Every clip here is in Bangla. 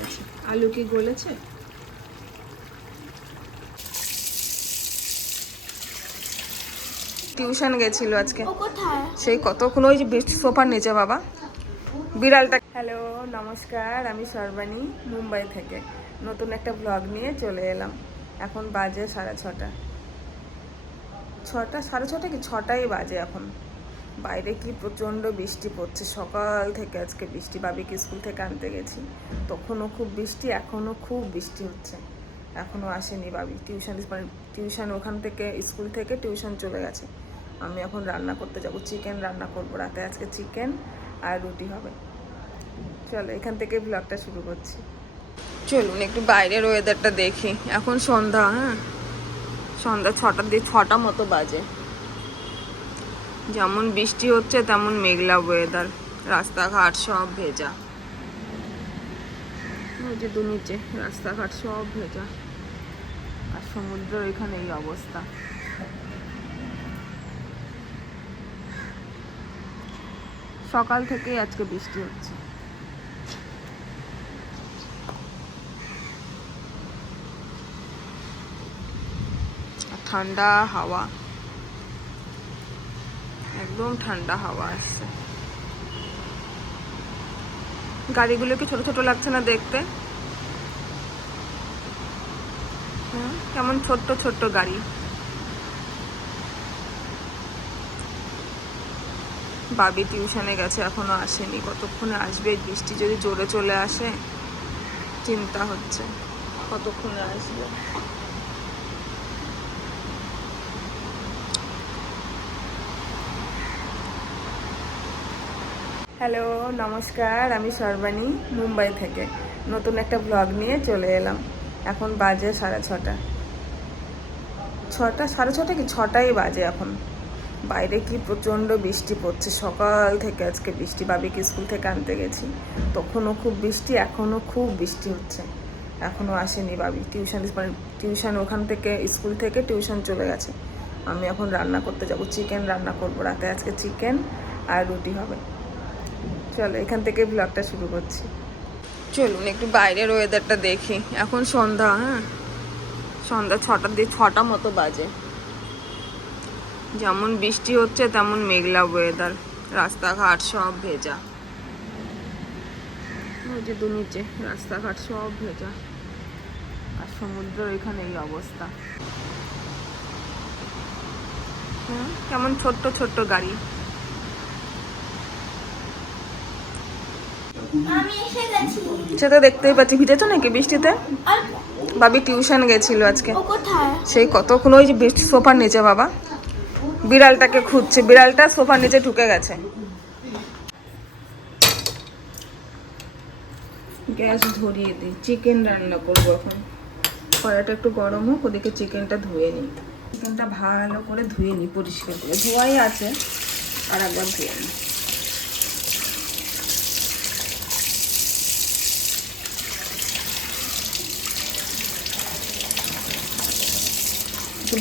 গেছে। আলু কি গলেছে? টিউশন গেছিল আজকে। সেই কতক্ষণ ওই যে সোফার নিচে বাবা বিড়ালটা। হ্যালো নমস্কার, আমি সর্বাণী মুম্বাই থেকে নতুন একটা ব্লগ নিয়ে চলে এলাম। এখন বাজে 6:30, 6:30 কি 6টাই বাজে এখন। বাইরে কি প্রচণ্ড বৃষ্টি পড়ছে, সকাল থেকে আজকে বৃষ্টি। বাবিকে স্কুল থেকে আনতে গেছি, তখনও খুব বৃষ্টি, এখনও খুব বৃষ্টি হচ্ছে। এখনও আসেনি বাবি টিউশন ওখান থেকে স্কুল থেকে টিউশন চলে গেছে। আমি এখন রান্না করতে যাব, চিকেন রান্না করবো রাতে। আজকে চিকেন আর রুটি হবে। চলো এখান থেকে ব্লগটা শুরু করছি। চলুন একটু বাইরের ওয়েদারটা দেখি। এখন সন্ধ্যা, সন্ধ্যা 6টা মতো বাজে। যেমন বৃষ্টি হচ্ছে তেমন মেঘলা ওয়েদার, রাস্তাঘাট সব ভেজা। ওই যে নিচে রাস্তাঘাট সব ভেজা, আর সমুদ্রের ওইখানে এই অবস্থা। সকাল থেকেই আজকে বৃষ্টি হচ্ছে। ঠান্ডা হাওয়া, একদম ঠান্ডা হাওয়া আসছে। গাড়িগুলোকে ছোট ছোট লাগছে না দেখতে? কেমন ছোট্ট ছোট্ট গাড়ি। বাবি টিউশনে গেছে, এখনো আসেনি। কতক্ষণে আসবে? বৃষ্টি যদি জোরে চলে আসে চিন্তা হচ্ছে কতক্ষণে আসবে। হ্যালো নমস্কার, আমি সর্বাণী মুম্বাই থেকে নতুন একটা ব্লগ নিয়ে চলে এলাম। এখন বাজে 6:30, 6:30 কি 6টাই বাজে এখন। বাইরে কি প্রচণ্ড বৃষ্টি পড়ছে, সকাল থেকে আজকে বৃষ্টি। বাবিকে স্কুল থেকে আনতে গেছি, তখনও খুব বৃষ্টি, এখনও খুব বৃষ্টি হচ্ছে। এখনও আসেনি বাবি টিউশন ওখান থেকে স্কুল থেকে টিউশন চলে গেছে। আমি এখন রান্না করতে যাব, চিকেন রান্না করবো রাতে। আজকে চিকেন আর রুটি হবে। চলো এখান থেকে ব্লগটা শুরু করছি। চলুন একটু বাইরের ওয়েদারটা দেখি। এখন সন্ধ্যা, সন্ধ্যা 6টা মতো বাজে। যেমন বৃষ্টি হচ্ছে তেমন মেঘলা ওয়েদার, রাস্তাঘাট সব ভেজা। ওই যে নিচে রাস্তাঘাট সব ভেজা, আর সমুদ্রের ওইখানে এই অবস্থা। কেমন ছোট্ট ছোট্ট গাড়ি। সেটা দেখতেই পাচ্ছি। ভিজেছো নাকি বৃষ্টিতে? বাবি টিউশন গেছিল আজকে। সেই কতক্ষণ ওই যে সোফার নিচে বাবা বিড়ালটাকে খুঁজছে। বিড়ালটা সোফার নিচে ঢুকে গেছে। গ্যাস ধরিয়ে দিই, চিকেন রান্না করবো এখন। কড়াইটা একটু গরম হোক, ওদিকে চিকেনটা ধুয়ে নিই। চিকেনটা ভালো করে ধুয়ে নিই, পরিষ্কার করে। ধোয়াই আছে, আর একবার ধুয়ে নিই।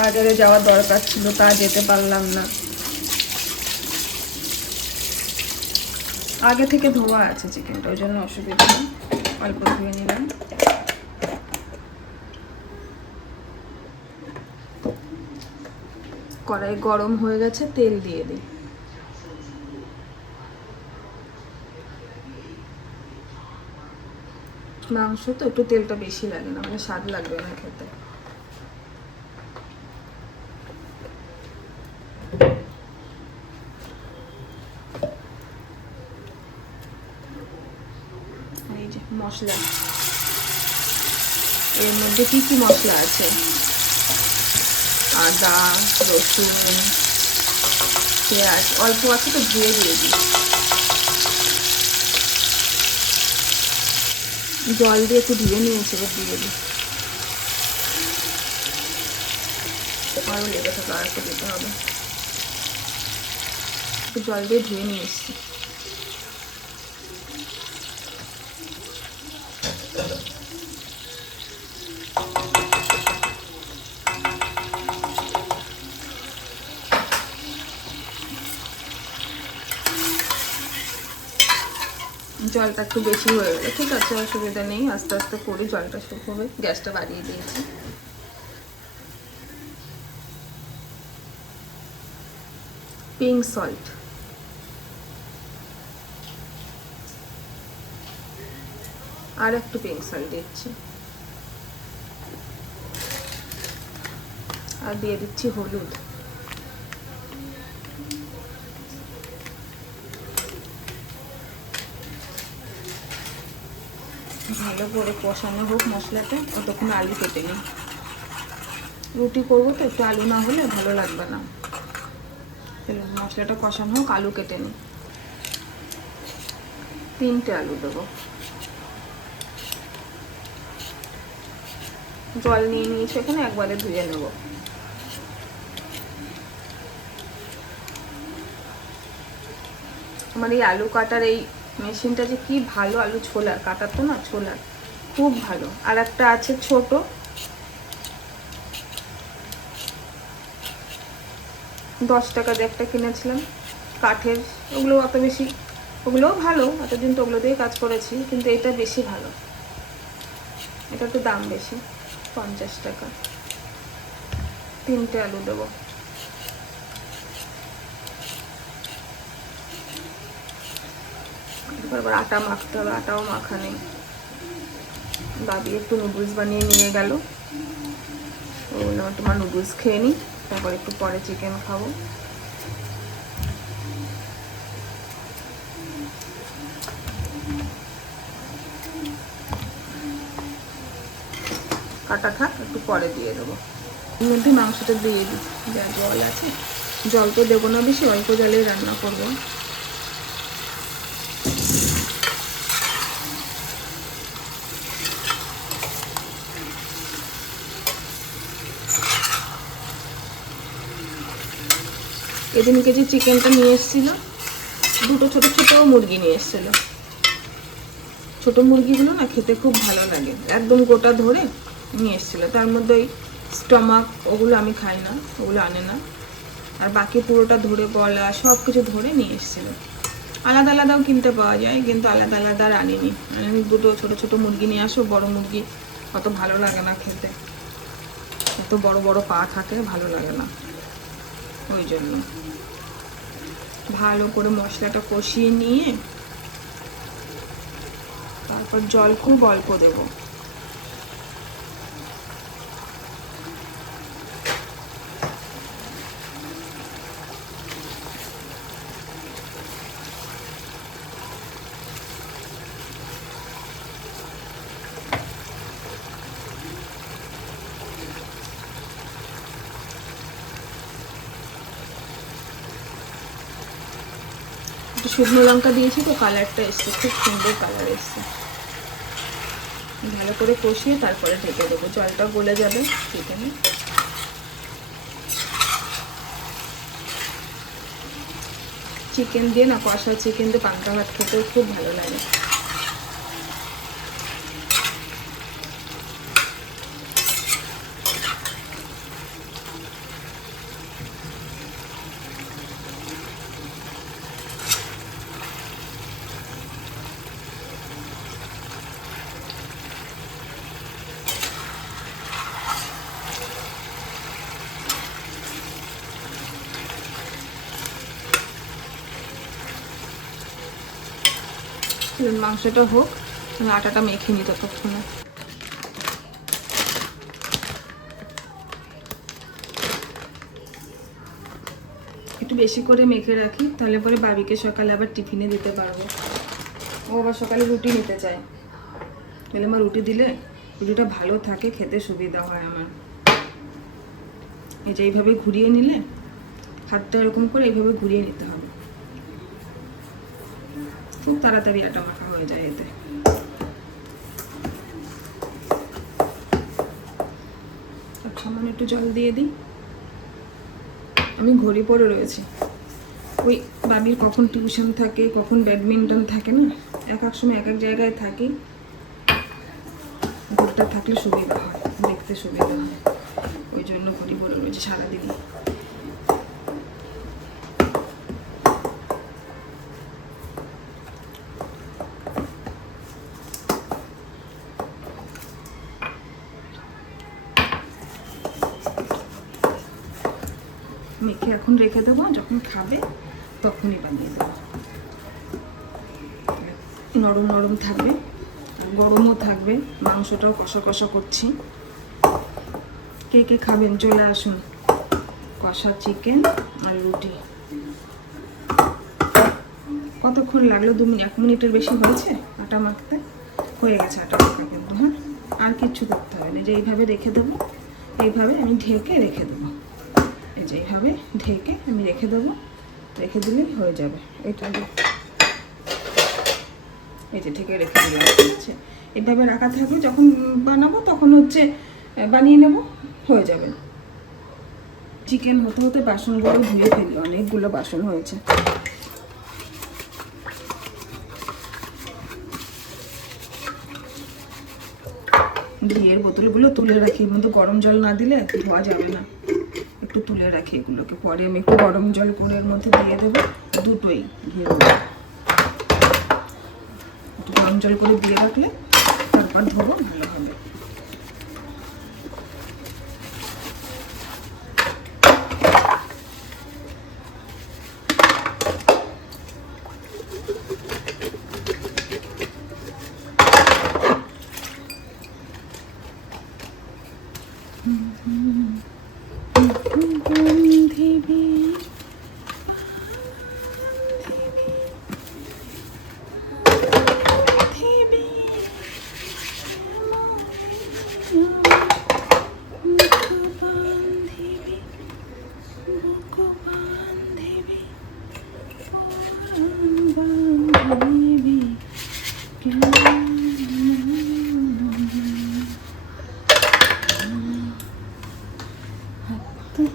বাজারে যাওয়ার দরকার ছিল, তা যেতে পারলাম না। আগে থেকে ধোয়া আছে চিকেনটা, ওই জন্য অসুবিধা নেই। অল্প ধুয়ে নিলাম। কড়াই গরম হয়ে গেছে, তেল দিয়ে দিই। মাংস তো একটু তেলটা বেশি লাগে, না মানে স্বাদ লাগবে না খেতে। এই যে মশলা, এর মধ্যে কি কি মশলা আছে? আদা, রসুন, পেঁয়াজ অল্প আছে তো ধুয়ে দিয়ে দিই। জল দিয়ে একটু ধুয়ে নিয়েছে, এবার দিয়ে দিই। আরও লেগে থাকে, আর একটু দিতে হবে। একটু জল দিয়ে ধুয়ে নিয়ে এসছি। জলটা একটু বেশি হয়ে গেলে ঠিক আছে, অসুবিধা নেই, আস্তে আস্তে করে জলটা শুকোবে। গ্যাসটা বাড়িয়ে দিয়েছি। পিঙ্ক সল্ট, আর একটু পিঙ্ক সল্ট দিচ্ছি, আর দিয়ে দিচ্ছি হলুদ। ভালো করে কষানো হোক মশলাটা, ততক্ষণ আলু কেটে নিই। রুটি করবো তো, একটু আলু না হলে ভালো লাগবে না। মশলাটা কষানো হোক, আলু কেটে নিই। 3টে আলু দেবো। জল নিয়ে নিয়েছি এখানে, একবারে ধুয়ে নেব। আমার এই আলু কাটার এই মেশিনটা যে কি ভালো, আলু ছোলার, কাটার তো না, ছোলার, খুব ভালো। আর একটা আছে ছোট, 10 টাকা দিয়ে একটা কিনেছিলাম কাঠের, ওগুলো অত বেশি, ওগুলোও ভালো, এতদিন তো ওগুলো দিয়ে কাজ করেছি, কিন্তু এটা বেশি ভালো। এটা একটু দাম বেশি, 50 টাকা। 3টে আলু দেবো। এবার আটা মাখতে হবে, আটাও মাখা নেই। দাদি একটু নুডলস বানিয়ে নিয়ে গেল, ওগুলো তোমার নুডলস খেয়ে নিই, তারপর একটু পরে চিকেন খাবো। কাটা থাক, একটু পরে দিয়ে দেবো। এর মধ্যে মাংসটা দিয়ে দিই, যা জল আছে। জল তো দেবো না বেশি, অল্প জলেই রান্না করবো। এদিনকে যে চিকেনটা নিয়ে এসেছিল, 2টো ছোটো ছোটো মুরগি নিয়ে এসেছিল। ছোটো মুরগিগুলো না খেতে খুব ভালো লাগে, একদম গোটা ধরে নিয়ে এসেছিলো। তার মধ্যে ওই স্টমাক, ওগুলো আমি খাই না, ওগুলো আনে না। আর বাকি পুরোটা ধরে, গলা সব কিছু ধরে নিয়ে এসেছিলো। আলাদা আলাদাও কিনতে পাওয়া যায়, কিন্তু আলাদা আলাদা আর আনিনি। 2টো ছোটো ছোটো মুরগি নিয়ে আসো, বড় মুরগি অত ভালো লাগে না খেতে, এত বড় বড় পা থাকে, ভালো লাগে না। ওই জন্য ভালো করে মশলাটা কষিয়ে নিয়ে তারপর জল খুব অল্প দেবো। একটু শুকনো লঙ্কা দিয়েছি তো, কালারটা এসছে, খুব সুন্দর কালার এসছে। ভালো করে কষিয়ে তারপরে ঢেকে দেবো, জলটা গলে যাবে চিকেনে। চিকেন দিয়ে না, কষা চিকেন দিয়ে পান্তা ভাত খেতেও খুব ভালো লাগে। মাংসটা হোক, আমি আটাটা মেখে নিই ততক্ষণে। একটু বেশি করে মেখে রাখি, তাহলে পরে বাবিকে সকালে আবার টিফিনে দিতে পারবো। ও আবার সকালে রুটি নিতে চায়, তাহলে আমার রুটি দিলে রুটিটা ভালো থাকে, খেতে সুবিধা হয় আমার। এই যে এইভাবে ঘুরিয়ে নিলে, হাতটা এরকম করে এইভাবে ঘুরিয়ে নিতে হবে, খুব তাড়াতাড়ি আটা মাখা হয়ে যায় এতে। সামান্য একটু জল দিয়ে দিই। আমি ঘড়ি পরে রয়েছি, ওই বাবির কখন টিউশন থাকে, কখন ব্যাডমিন্টন থাকে না, এক এক সময় এক এক জায়গায় থাকি। ঘড়িটা থাকলে সুবিধা হয়, দেখতে সুবিধা হয়, ওই জন্য ঘড়ি পরে রয়েছে সারাদিন। মেখে এখন রেখে দেবো, যখন খাবে তখনই বানিয়ে দেবো। নরম নরম থাকবে, গরমও থাকবে, মাংসটাও কষা কষা করছি। কে কে খাবেন চলে আসুন। কষা চিকেন আর রুটি। কতক্ষণ লাগলো? 2 মিনিট, 1 মিনিটের বেশি হয়েছে আটা মাখতে। হয়ে গেছে আটা মাখা কিন্তু। হ্যাঁ, আর কিচ্ছু করতে হবে না। যে এইভাবে রেখে দেবো, এইভাবে আমি ঢেকে রেখে দেবো। এই যে এইভাবে ঢেকে আমি রেখে দেবো, রেখে দিলেই হয়ে যাবে। এটা এই যে ঢেকে রেখে দিলাম। হচ্ছে এইভাবে রাখা থাকবে, যখন বানাবো তখন হচ্ছে বানিয়ে নেব, হয়ে যাবে। চিকেন হতে হতে বাসনগুলো ধুয়ে ফেলি, অনেকগুলো বাসন হয়েছে। ঘিয়ের বোতলগুলো তুলে রাখি, কিন্তু গরম জল না দিলে ধোয়া যাবে না। একটু তুলে রাখি এগুলোকে, পরে আমি একটু গরম জল করে এর মধ্যে দিয়ে দেবো। দুটোই ঘিয়ের বোতল একটু গরম জল করে দিয়ে রাখলে তারপর ধোবো, ভালো হবে।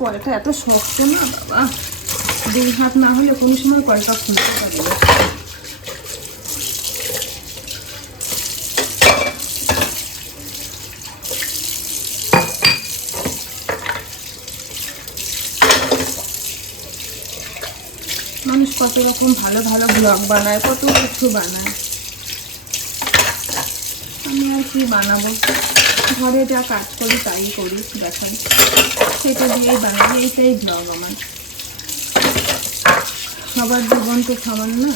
কলটা এত শক্ত না বাবা, 2 হাত না হলে কোনো সময় কলটা খুলতে পারি না। মানুষ কত রকম ভালো ভালো ব্লগ বানায়, কত কিছু বানায়। আমি আর কি বানাবো, ঘরে যা কাজ করি তাই করি, দেখাই, সেটা দিয়েই বানাই। এইটাই ব্লগ আমার। সবার জীবন তো সমান না,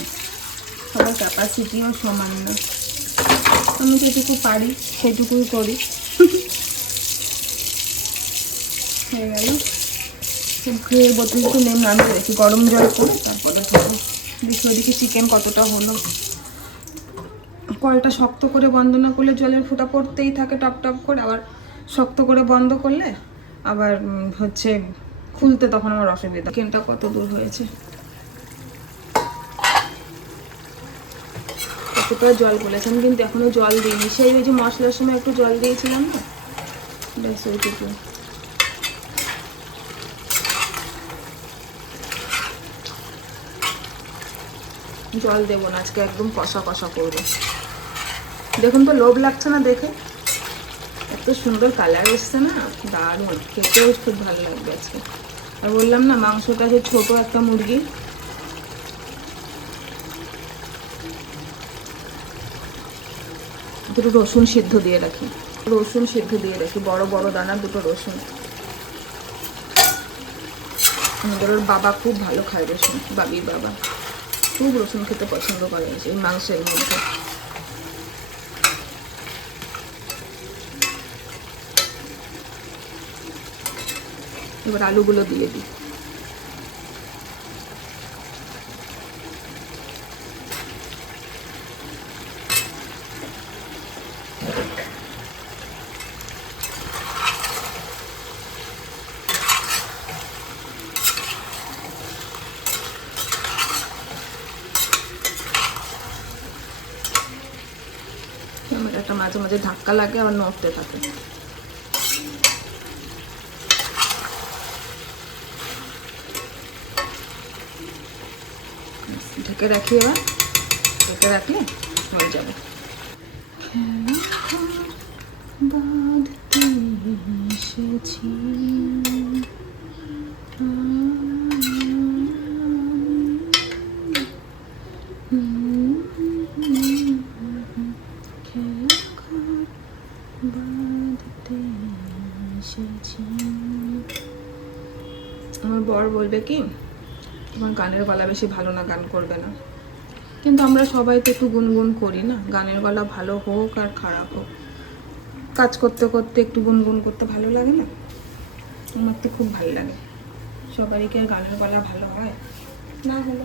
সবার ক্যাপাসিটিও সমান না। আমি যেটুকু পারি সেটুকুই করি। হয়ে গেল। ঘিয়ের বোতলটা নামিয়ে রেখি, গরম জল করে তারপরে হবো। দেখি ওদিকে চিকেন কতটা হলো। কলটা শক্ত করে বন্ধ না করলে জলের ফোঁটা পড়তেই থাকে টপ টপ করে, আবার শক্ত করে বন্ধ করলে আবার হচ্ছে খুলতে তখন আমার অসুবিধা। চিকেনটা কত দূর হয়েছে, কতটা জল বলেছে। আমি কিন্তু এখনো জল দিইনি, সেই ওই যে মশলার সময় একটু জল দিয়েছিলাম না, ব্যাস ওইটুকু। জল দেবো না আজকে, একদম কষা কষা করবো। দেখুন তো, লোভ লাগছে না দেখে? এত সুন্দর কালার এসছে না, দারুণ, খেতেও খুব ভালো লাগবে আজকে। আর বললাম না, মাংসটা যে ছোট একটা মুরগি, দুটো রসুন সিদ্ধ দিয়ে রাখি, বড় বড় দানা 2টো রসুন। আমাদের ওর বাবা খুব ভালো খায় রসুন, বাবির বাবা খুব রসুন খেতে পছন্দ করে এই মাংসের মধ্যে। এবার আলুগুলো দিয়ে দিই। ক্যামেরাটা মাঝে মাঝে ধাক্কা লাগে, আবার নড়তে থাকে। ঢেকে রাখি, এবার ঢেকে রাখলে হয়ে যাবে। বাঁধতে এসেছি আমার বর বলবে কি তোমার গানের গলা বেশি ভালো না, গান করবে না। কিন্তু আমরা সবাই তো একটু গুনগুন করি না, গানের গলা ভালো হোক আর খারাপ হোক, কাজ করতে করতে একটু গুনগুন করতে ভালো লাগে না? আমার তো খুব ভালো লাগে। সবারই কি আর গানের গলা ভালো হয়? না হলো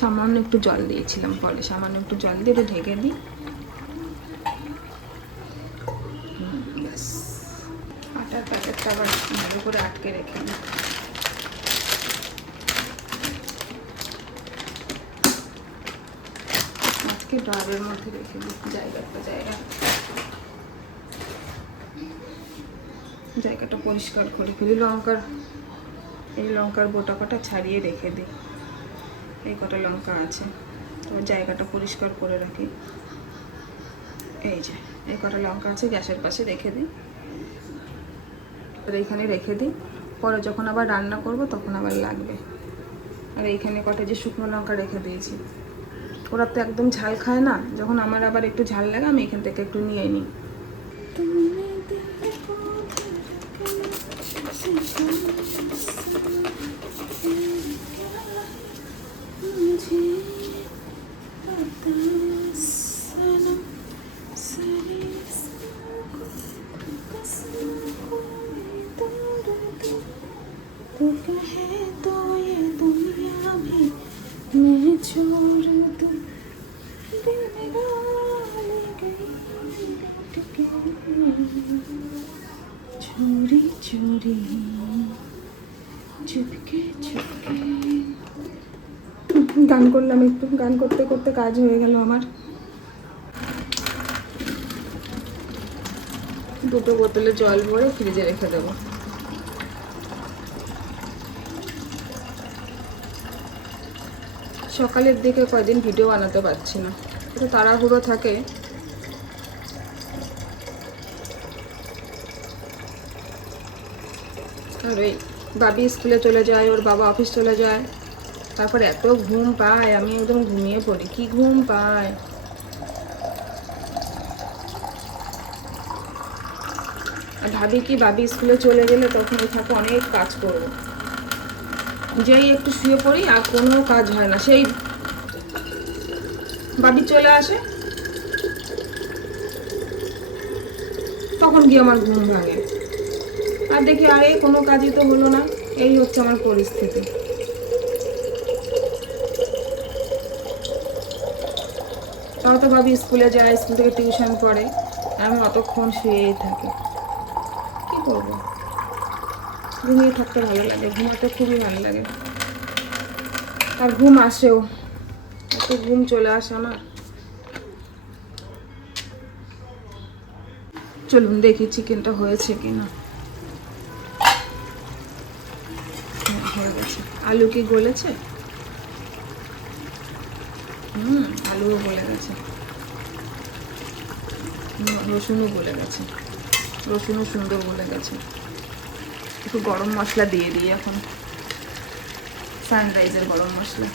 সামান্য একটু জল দিয়েছিলাম কলে, সামান্য একটু জল দিয়ে একটু ঢেকে দিই। ব্যাস, আটার প্যাকেটটা আবার ভালো করে আটকে রেখে দিই। আজকে ড্রয়ারের মধ্যে রেখে দিই, জায়গাটা পরিষ্কার করে ফেলি। এই লঙ্কার বোটা কটা ছাড়িয়ে রেখে দিই। এই কটা লঙ্কা আছে, তো জায়গাটা পরিষ্কার করে রাখি। এই যে এই কটা লঙ্কা আছে, গ্যাসের পাশে রেখে দিই, এইখানে রেখে দিই। পরে যখন আবার রান্না করব তখন আবার লাগবে। আর এইখানে কটা যে শুকনো লঙ্কা রেখে দিয়েছি, ওরা তো একদম ঝাল খায় না, যখন আমার আবার একটু ঝাল লাগে আমি এখান থেকে একটু নিয়ে নিই। গান করলাম একটু, গান করতে করতে কাজ হয়ে গেল আমার। দুটো বোতলে জল ভরে ফ্রিজে রেখে দেবো। সকালের দিকে কয়দিন ভিডিও বানাতে পারছি না, একটু তাড়াহুড়ো থাকে। আর ওই বাবি স্কুলে চলে যায়, ওর বাবা অফিস চলে যায়, তারপর এত ঘুম পায়, আমি একদম ঘুমিয়ে পড়ি, কি ঘুম পায়। আর ভাবি কি বাবি স্কুলে চলে গেলে তখন থাকে অনেক কাজ করবো, যেই একটু শুয়ে পড়ি আর কোনো কাজ হয় না। সেই বাবি চলে আসে তখন গিয়ে আমার ঘুম ভাঙে, আর দেখি আরে কোনো কাজই তো হলো না। এই হচ্ছে আমার পরিস্থিতি। তাও তো ভাবি স্কুলে যায়, স্কুল থেকে টিউশন পড়ে, আমি অতক্ষণ শুয়েই থাকি। কি করবো, ঘুমিয়ে থাকতে ভালো লাগে, ঘুমাতে খুবই ভালো লাগে, আর ঘুম আসেও, এত ঘুম চলে আসে আমার। চলুন দেখি চিকেনটা হয়েছে কিনা। হয়ে গেছে। আলু কি গলেছে? আলুও গলে গেছে, রসুনও গলে গেছে, রসুনও সুন্দর গলে গেছে। একটু গরম মশলা দিয়ে দিই এখন, সানরাইজের গরম মশলা।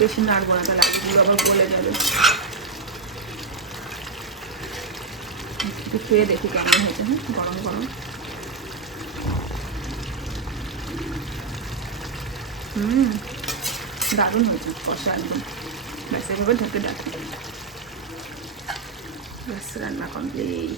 বেশি নাড়বো না, তাহলে আলুগুলো আবার গলে যাবে। একটু খেয়ে দেখি কেমন হয়েছে। হ্যাঁ, গরম গরম। দারুণ হয়েছে, কষা একদম। ব্যাস এভাবে ঢেকে রাখি, ব্যাস রান্না কমপ্লিট।